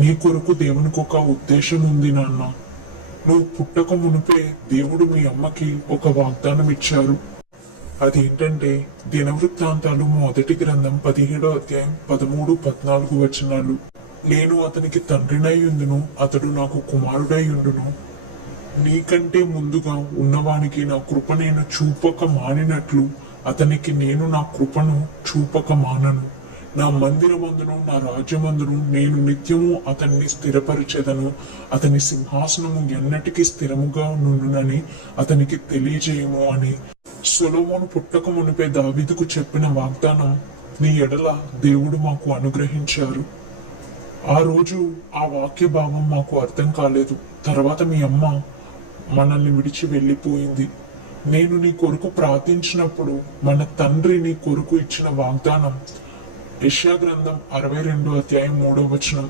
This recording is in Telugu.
నీ కొరకు దేవునికి ఒక ఉద్దేశం ఉంది నాన్న. నువ్వు పుట్టక మునిపే దేవుడు మీ అమ్మకి ఒక వాగ్దానం ఇచ్చారు. అదేంటంటే దినవృత్తాంతాలు మొదటి గ్రంథం 17వ అధ్యాయం 13, 14 వచనాలు. నేను అతనికి తండ్రినై ఉండును, అతడు నాకు కుమారుడై ఉండును. నీకంటే ముందుగా ఉన్నవానికి నా కృప నేను చూపక మానినట్లు అతనికి నేను నా కృపను చూపక మానను. నా మందిరమందును నా రాజ్యమందును నేను నిత్యము అతన్ని స్థిరపరిచెదను. అతని సింహాసనము ఎన్నటికీ స్థిరముగా నుండునని అతనికి తెలియజేయము అని సొలొమోను పుట్టక మునిపే దావీదుకు చెప్పిన వాగ్దానం నీ ఎడల దేవుడు మాకు అనుగ్రహించారు. ఆ రోజు ఆ వాక్య భావం మాకు అర్థం కాలేదు. తర్వాత మీ అమ్మ మనల్ని విడిచి వెళ్ళిపోయింది. నేను నీ కొరకు ప్రార్థించినప్పుడు మన తండ్రి నీ కొరకు ఇచ్చిన వాగ్దానం యెషయా గ్రంథం 62వ అధ్యాయం 3వ వచనం.